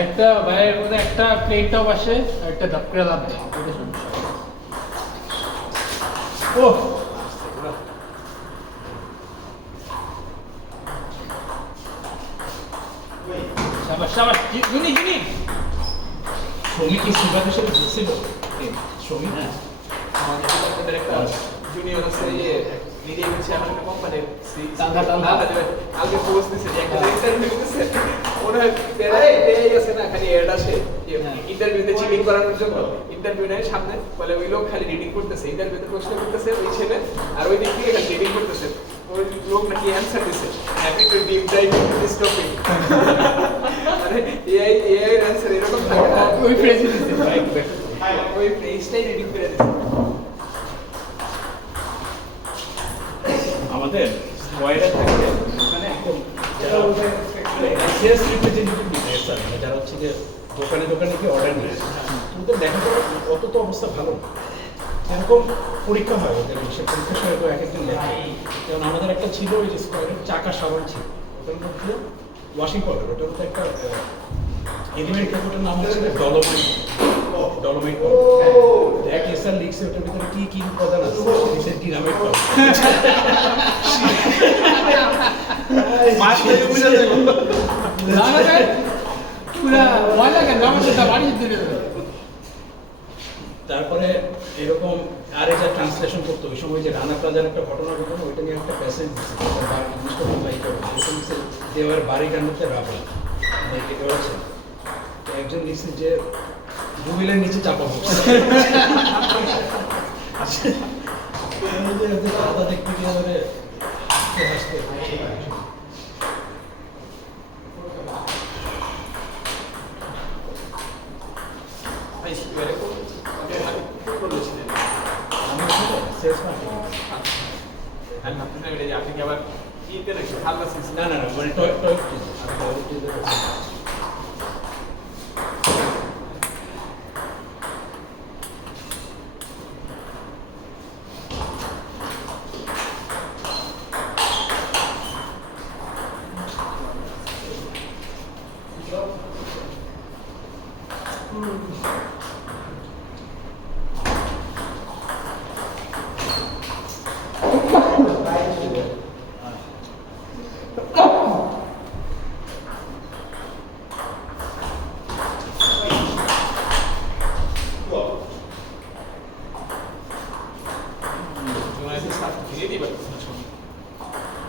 একটা ভাইয়ের মধ্যে একটা প্লেট টপ আসে আর একটা ধাপড়া লাভ দেয় এটা সমস্যা। ও শাবাশ শাবাশ জুনি জুনি শ্রমিক কি সুপার হিসেবে বুঝছিল শ্রমিক না আমাদের একটা জুনিয়র আছে যে নিজে হচ্ছে আমার একটা কোম্পানির কালকে পোস্ট দিছে যে একটা ইন্টারভিউ দিছে ওরা পেয়ে গেছে না খালি এড আসে ইন্টারভিউতে চিটিং করানোর জন্য ইন্টারভিউ নেয় সামনে বলে ওই লোক খালি রিডিং করতেছে ইন্টারভিউতে প্রশ্ন করতেছে ওই ছেলে আর ওই দিক থেকে খালি রিডিং করতেছে ওই লোক নাকি অ্যান্সার দিছে happy to deep dive into this topic আরে এআই এর অ্যান্সার এরকম থাকে না ওই ফ্রেজই দিছে ওই ফ্রেজটাই রিডিং করে দিছে আমাদের ওয়াইডার থাকলে ওখানে একদম যারা সেলস রিপ্রেজেন্টেটিভ দিতে স্যার যারা হচ্ছে যে দোকানে দোকানে কি অর্ডার নিয়ে ওদের দেখা যায় অত তো অবস্থা ভালো না এরকম পরীক্ষা হয় ওদের সে পরীক্ষার সময় তো এক একদিন লেখে যেমন আমাদের একটা ছিল ওই যে স্কোয়ারের চাকা সাবান ছিল ওটার মধ্যে ওয়াশিং পাউডার ওটার মধ্যে একটা এলিমেন্ট ওটার নাম হচ্ছে ডলোমাইট ডলোমাইট এক এসআর লিখছে ওটার ভিতরে কি কি উপাদান আছে লিখছে ডিনামাইট পাউডার মাছটা বুঝা যাবে না না ভাই পুরা ময়লা কেন আমাদের বাড়ি দিতে দেবে। তারপরে এরকম আরেকটা ট্রান্সলেশন করতে ওই সময় যে রানা প্লাজার একটা ঘটনা ঘটলো ওইটা নিয়ে একটা প্যাসেজ দিচ্ছে ইংলিশটা বাই করে দেওয়ার বাড়ি কান্ডতে রাবণ এটা করেছে একজন লিখছে যে গুগলের নিচে চাপা পড়ছে দাদা দেখতে গিয়ে ধরে হাসতে হাসতে আপনি আবার ইতে নাকি হালকা না না না মানে টয় টয়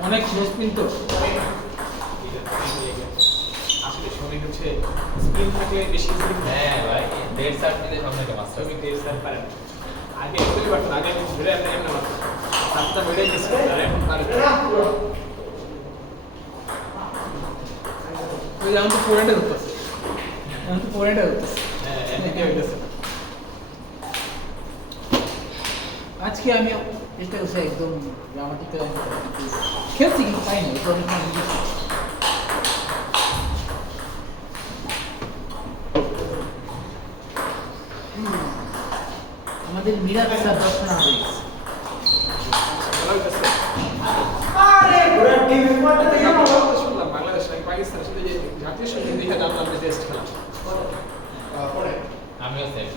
অনেক স্পিন তো আসলে শ্রমিক হচ্ছে স্কিল থাকলে বেশি হ্যাঁ ভাই ডেট সার্ট দিতে সব থেকে মাস্টার শ্রমিক দেশ পারে না আগে একটুই বাট আগে ধরে আপনি এমন মাত্র সাতটা বেড়ে গেছে আর এখন পারে ওই যেমন তো পোড়াটা হতেছে যেমন তো পোড়াটা হতেছে হ্যাঁ এমনি হইতেছে আজকে আমি এটা হচ্ছে একদম গ্রামাটিক্যাল খেলছি কিন্তু পাইনি তো আমি আমাদের মিরাজ স্যার দর্শন হয়ে গেছে শুনলাম বাংলাদেশ নাকি পাকিস্তান শুধু যে জাতীয় সঙ্গীত দেখে জানলাম যে টেস্ট খেলা আমিও সেম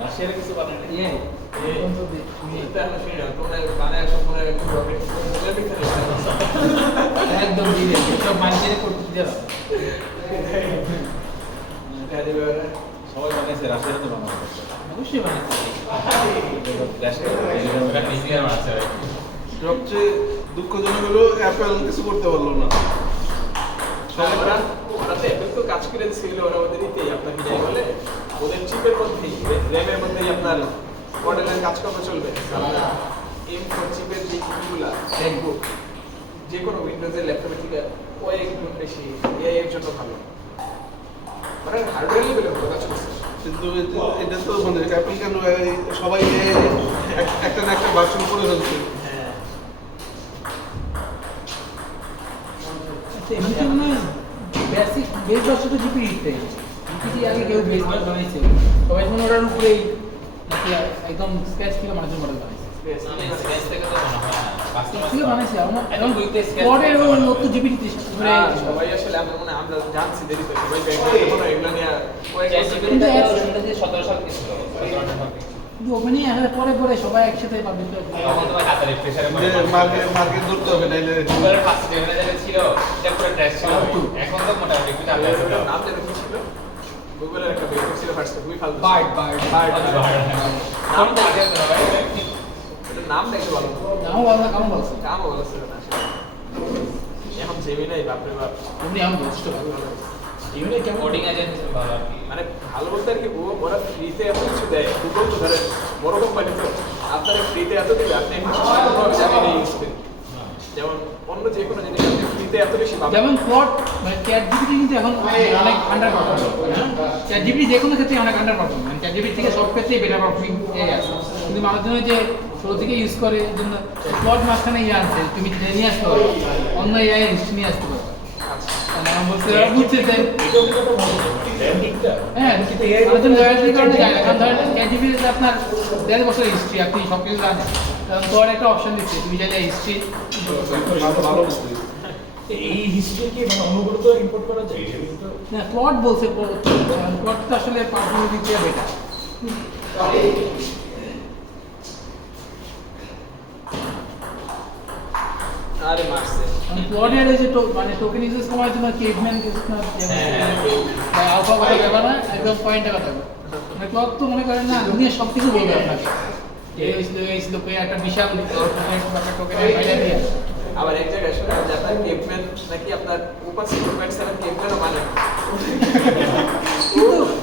রাশিয়ার কিছু বানায় একদম দিয়ে সব মানুষের করতে দিলাম সবাই বানাইছে রাশিয়ার তো বানানো অবশ্যই বানাচ্ছি সবচেয়ে দুঃখজনক হলো অ্যাপেল কিছু করতে পারলো না। ওরা তো এত কাজ করে ছিল ওরা ওদের দিতেই আপনাকে যাই বলে ওদের চিপের মধ্যেই র্যামের মধ্যেই আপনার মডেলের কাজকর্ম চলবে M4 চিপের যে কিগুলা ম্যাকবুক যে কোনো উইন্ডোজের ল্যাপটপের থেকে কয়েক গুণ বেশি এআই এর জন্য ভালো মানে হার্ডওয়্যার লেভেলে ভালো কাজ করছে কিন্তু এটা তো মানে অ্যাপল কেন সবাই একটা না একটা ভার্সন করে ফেলছে। হ্যাঁ এমনিতে মনে হয় বেসিক বেস ভার্সন তো জিপিটি জিপিটি আগে কেউ বেস ভার্সন বানাইছে সবাই মনে ওটার উপরেই নাকি একদম স্কেচ থেকে মানুষের মডেল বানাইছে আমি স্কেচ থেকে তো মনে হয় স্কেচ থেকে বানাইছে এখন কোডের ও লোক তো জিপিটি করে সবাই আসলে আমরা জানছি দেরি করে সবাই ব্যাকগ্রাউন্ডে কোনো এগুলো নিয়ে কয়েক বছর কিন্তু 17 সাল কি ছিল 17 সাল কিন্তু ওখানে আসলে পরে পরে সবাই একসাথে পাবলিক করে তখন তোমার হাতে রিফ্রেশারে যে মার্কেট ধরতে হবে নাইলে গুগলের ফার্স্ট জেনারেশনে ছিল এটা পুরো ট্র্যাশ ছিল এখন তো মোটামুটি একটু চালু আছে নাম যেন কি ছিল গুগলের একটা বেসিক ছিল ফার্স্ট খুবই ফালতু বার্ড নাম দেখে এটা নাম দেখে ভালো নাও ভালো না কামও ভালো কামও ভালো ছিল না আসলে। এখন জেমিনাই বাপরে বাপ তুমি আমি বুঝতে পারবো ইউনে কেমন কোডিং এজেন্ট ভালো আর কি মানে ভালো বলতে আর কি ওরা ফ্রিতে এত কিছু দেয় গুগল তো ধরেন বড় কোম্পানি তো আপনারা ফ্রিতে এত দিবে আপনি কোনোভাবে জানেন এই ইউজ করেন যেমন অন্য যে কোনো জিনিস আপনি ফ্রিতে এত বেশি পাবেন যেমন প্লট মানে চ্যাট জিপিটি কিন্তু এখন অনেক আন্ডার পারফর্ম চ্যাট জিপিটি যে কোনো ক্ষেত্রে অনেক আন্ডার পারফর্ম মানে চ্যাট জিপিটি থেকে সব ক্ষেত্রেই বেটার পারফর্মিং আছে কিন্তু মানুষজন যে শুরু থেকে ইউজ করে এর জন্য প্লট মাঝখানে ইয়ে আনছে তুমি নিয়ে আসতে পারো অন্য এআই হিস্ট্রি নিয়ে আসতে পারো মানে আমি বলতে বুঝছে যে এটাও কিন্তু একটা মনে ব্র্যান্ডিংটা হ্যাঁ কিন্তু এআই মানুষজন লয়ালটি কারণে যায় না কারণ ধরেন চ্যাট জিপিটিতে আপনার 1.5 বছরের হিস্ট্রি আপনি সব কিছু জানেন কারণ তোর একটা অপশন দিচ্ছে তুমি চাইলে হিস্ট্রি ভালো বুঝতে এই হিস্ট্রি কি মানে অনুগত ইম্পোর্ট করা যায় এটা কিন্তু না প্লট বলছে প্লটটা আসলে পারফরমেন্স দিতে বেটার আরে মারছে প্লটের এই যে মানে টোকেন ইউজ করার জন্য কেভম্যান বা আলফা কথা যাবে না একদম পয়েন্টে কথা বলবে মানে প্লট তো মনে করেন না দুনিয়া সব কিছু বলবে আপনাকে এই ছিল একটা বিশাল টোকেনের বাইরে দিয়ে আবার এক জায়গায় শুনে যে আপনার কেভম্যান নাকি আপনার উপাস সিকুয়েন্ট সারা কেভম্যানও মানে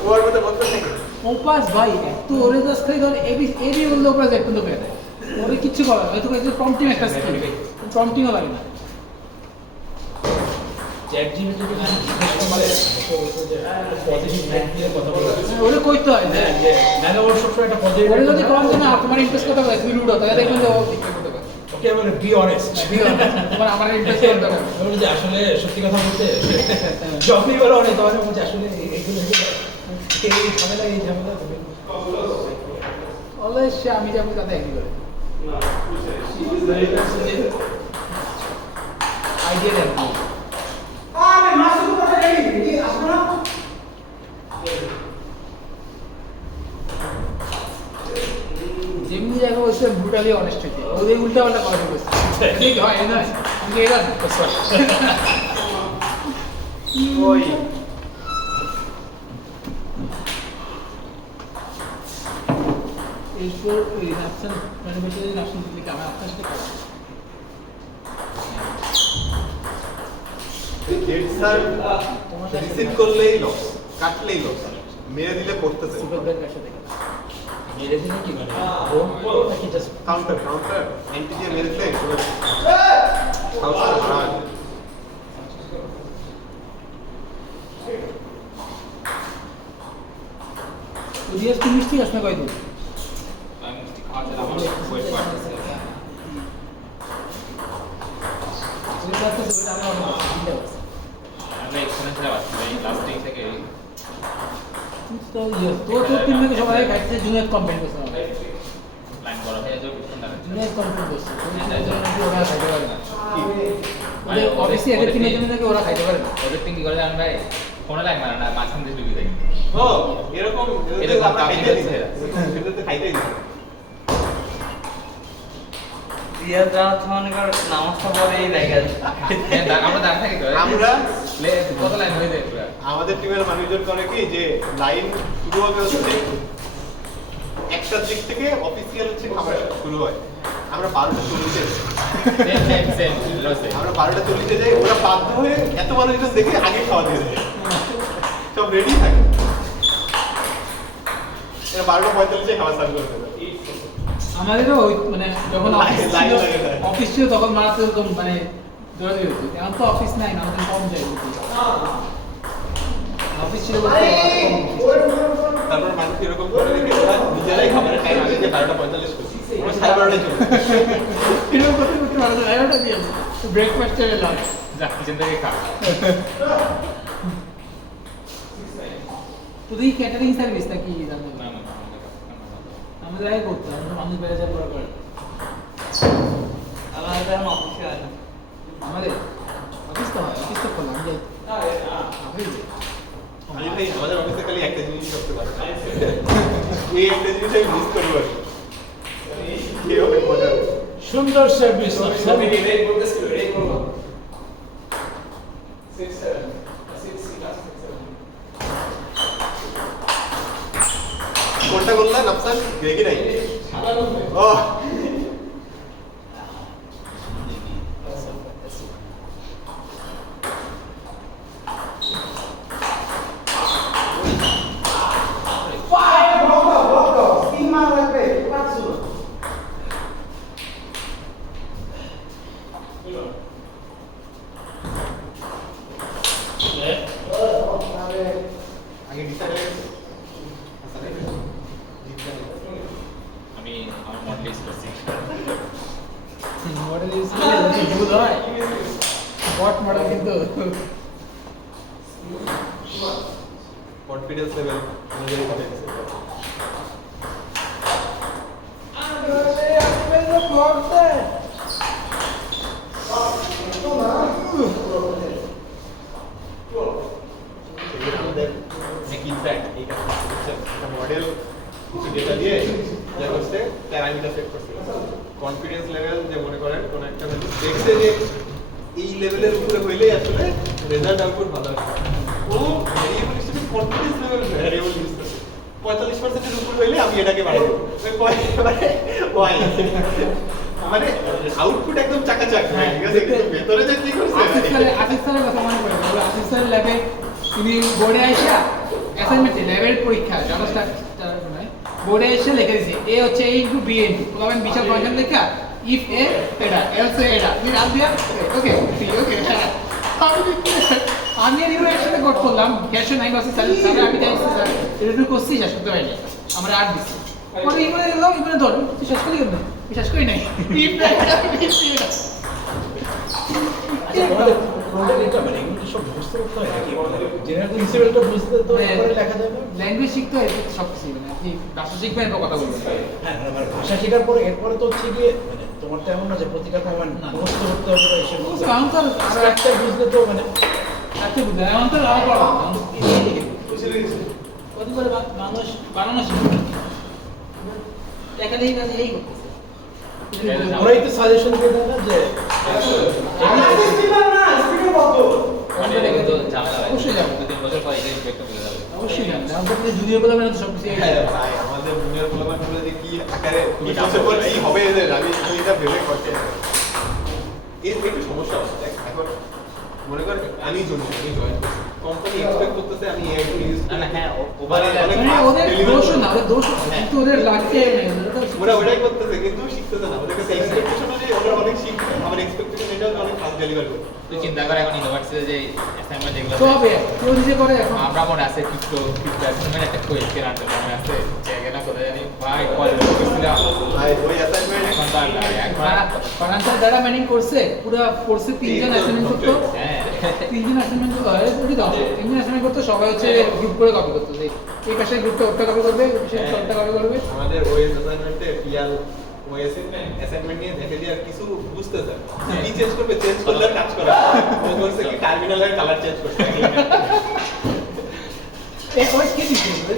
ওর মধ্যে বলতে থাকে ওপাস ভাই এত ওরে জাস্ট খালি ধর এবি বললে ওপাস একটু তো পেয়ে দেয় ওরে কিচ্ছু করার হয়তো প্রম্পটিং একটা স্কিল প্রম্পটিংও লাগে না চ্যাট জিপিটি কে জিজ্ঞেস করে পজিটিভ লাইন দিয়ে কথা বলা ওরে কইতে হয় যে মানে ওর সবসময় একটা পজিটিভ ওরে যদি কম না তোমার ইন্টারেস্ট কথা বলে তুমি লুডো তাহলে দেখবেন যে ও বিক্রি করতে পারে ওকে মানে বি অনেস্ট তোমার আমার ইন্টারেস্ট করতে পারে বলে যে আসলে সত্যি কথা বলতে যখনই বলো অনেক তোমার বলছে আসলে এইগুলো এই ঝামেলা তুমি অলওয়েজ আমি যাবো তাতে এগ্রি করে আইডিয়া দেন যেমনি জায়গা বলছে ব্রুটালি অনেস্ট হইতে ওদের উল্টা পাল্টা কথা বলছে ঠিক হয় না কিন্তু এরা ওই এরপর ওই নাপসান ম্যানুফ্যাকচারিং নাপসান থেকে আমার আপনার সাথে কথা রিসিভ করলেই লস কাটলেই লস মেরে দিলে পড়তেছে সুপার ব্যাংকের সাথে কথা মেরে দিলে কি মানে ফোন করো নাকি জাস্ট কাউন্টার কাউন্টার এন্টি দিয়ে মেরে দিলে কাউন্টার মারা রিয়াজ কি মিষ্টি আসনা কয়দিন আমি মিষ্টি খাওয়া ছাড়া আমার ওয়েট বাড়তেছে রিয়াজ তো সেটা আমার অনেক চিন্তা করছে আমি এক্সপেরিয়েন্স ছিল এই লাস্ট উইক থেকে তো তিন থেকে সবাই খাইছে জুনিয়র কমপ্লেন করছে লাইন করা হয়ে যাবে সুন্দর জুনিয়র কমপ্লেন করছে ওরা খাইতে পারে না অবশ্যই এদের তিনের জন্য নাকি ওরা খাইতে পারে না ওদের কি করে জানেন ভাই ফোনে লাইন মারা না মাঝখান দিয়ে ঢুকে যায় ও এরকম এরকম আমরা কাজ খাইতে করছে। দিই খাইতেই দিই রিয়াজ যাওয়ার মনে কর নামাজটা পরেই দেখা যায় আমরা দাঁড়িয়ে থাকি তো আমরা কত লাইন হয়ে যায় পুরো আমাদের টিমের মানুষজন করে কি যে লাইন শুরু হবে হচ্ছে একটার দিক থেকে অফিসিয়াল হচ্ছে খাবার শুরু হয় আমরা 12:40 সেম আমরা 12:40 যাই ওরা বাধ্য হয়ে এত মানুষজন দেখে আগে খাওয়া দিয়ে দেয় সব রেডি থাকে এরা 12:45 খাবার সার্ভ করে দেবে আমাদেরও ওই মানে যখন অফিস ছিল লাইন লাগে না। অফিস ছিল তখন মারাতে এরকম মানে দৌড়াদৌড়ি হতো এখন তো অফিস নাই মানুষজন কম যায় অফিস ছিল বলতে তারপর মানুষ এরকম করে রেখে ওরা নিজেরাই খাবারের টাইম আগে যে 12:45 করছি আমরা 12:30 চলে এরকম করতে করতে ভালো লাগে ওটা দিয়ে ব্রেকফাস্ট এর লাঞ্চ যা কিচেন থেকে খা তো এই ক্যাটারিং সার্ভিস নাকি জানো না না না, আমাদের আগে করতাম মানুষ বেড়ে যাওয়ার পর করে আমার এটা এখন অফিসে আছে আমাদের অফিস তো হয় অফিস তো খোলা আমি যাই আমি ভাই আমাদের অফিসে খালি একটা জিনিস করতে পারে এই একটা জিনিস আমি মিস করি আর কি হবে মজা সুন্দর সার্ভিস সবই রেড করতেছিল রেড করব 6 7 কোনটা বললেন আফসান দেখি নাই ও আগে ডিসাইড হয়ে গেছে আমি আমার মডেল ইউজ করছি মডেল ইউজ করলে ভুল হয় বট মডেল কিন্তু কনফিডেন্স লেভেল অনুযায়ী হবে আমাদের এক ইনফ্যাক্ট এই কাজটা একটা মডেল কিছু ডেটা দিয়ে যা করছে প্যারামিটার সেট করছে কনফিডেন্স লেভেল যে মনে করেন কোন একটা ভ্যালু দেখছে যে এই লেভেলের উপরে হইলেই আসলে রেজাল্ট আউটপুট ভালো হবে ও ভেরিয়েবল হিসেবে কনফিডেন্স লেভেল ভেরিয়েবল ইউজ করছে 45% এর উপর হইলে আমি এটাকে বাড়াবো মানে ওয়াই মানে আউটপুট একদম চাকাচাক ঠিক আছে কিন্তু ভেতরে যে কি করছে আসিফ স্যারের কথা মনে পড়ে গেল আসিফ স্যারের ল্যাবে তিনি বোর্ডে আইসা অ্যাসাইনমেন্টে লেভেল পরীক্ষা জাভাস্টার বোর্ডে এসে লিখে দিয়েছে এ হচ্ছে a into b into problem বিশাল ফাংশন লেখা ইফ এ এটা এলস এটা তুমি রাত দিয়া ওকে ওকে আমি আর ইউ একসাথে কোড করলাম ক্যাশে নাই বাসে স্যার স্যার আমি যাইছি স্যার এটা একটু করছি শেষ করতে পারিনি আমরা 8 দিছি পরে ইমেলে গেলাম ইমেলে ধর তুই শেষ করি কেন শেষ করি নাই ইফ এটা প্রোডাক্ট এটা মানে এগুলো সব বুঝতে করতে হয় নাকি জেনারেল প্রিন্সিপালটা বুঝতে তো পরে লেখা যাবে ল্যাঙ্গুয়েজ শিখতে হয় সব কিছু মানে আপনি ভাষা শিখবেন বা কথা বলবেন হ্যাঁ মানে ভাষা শেখার পরে এরপরে তো হচ্ছে গিয়ে মানে তোমার তো এমন না যে প্রতিটা কমান্ড মুখস্থ করতে হবে বা এসে বুঝতে কারণ তো আর একটা বুঝলে তো মানে আচ্ছা বুঝলেন এখন তো লাভ করা কত করে মানুষ বানানো শিখবে দেখালেই কাজে এই করতেছে ওরাই তো সাজেশন দিয়ে দেয় না যে তো ঝামেলা হয় অবশ্যই যাবে। 2-3 বছর পর এটা ইনফেক্ট হয়ে যাবে অবশ্যই জানেন এখন তো জুনিয়র বলে মানে সব কিছু হ্যাঁ ভাই আমাদের জুনিয়র পোলাপানগুলো যে কি আকারে খুবই কি বছর পর কি হবে এদের আমি এটা ভেবে করতে এর একটু সমস্যা হচ্ছে দেখ, এখন মনে কর আমি জুনিয়র আমি জয়েন কোম্পানি এক্সপেক্ট করতেছে আমি এআই টুল ইউজ না না হ্যাঁ ওভারে অনেক মানে fast ওদের deliver দোষ করবে। না ওদের দোষ কিন্তু ওদের লাগছে ওরা ওটাই করতেছে কিন্তু শিখতেছে না ওদের কাছে এক্সপেকটেশন যে ওরা অনেক শিখবে আমার এক্সপেকটেশন এটা অনেক ফাস্ট ডেলিভার করবে তুই চিন্তা করে এখন ইউনিভার্সিটিতে যে অ্যাসাইনমেন্ট যেগুলো তো হবে কেউ নিজে করে এখন আমরা মনে আছে ক্রিপ্টো অ্যাসাইনমেন্ট একটা কোয়েশ্চেন আনতে মনে আছে জায়গাটা কোথায় জানি ভাই কলেজ করছিলাম ভাই ওই অ্যাসাইনমেন্ট এখন তো আর না এখন ফাইনান্সিয়াল ডাটা মাইনিং করছে পুরো কোর্সে তিনজন অ্যাসাইনমেন্ট করতো হ্যাঁ তিনজন অ্যাসাইনমেন্ট করতো হয় পুরো দাও তিনজন অ্যাসাইনমেন্ট করতো সবাই হচ্ছে গ্রুপ করে কপি করতো যে এই পাশের গ্রুপটা ওটা কপি করবে ওই পাশের ওটা কপি করবে আমাদের ওই অ্যাসাইনমেন্টে পিয়াল ওই অ্যাসাইনমেন্ট নিয়ে দেখে দিয়ে আর কিছু বুঝতেছে কি চেঞ্জ করবে চেঞ্জ করলে আর কাজ করে না। ও বলছে কি টার্মিনালের কালার চেঞ্জ করতে এই ওই কি দিচ্ছে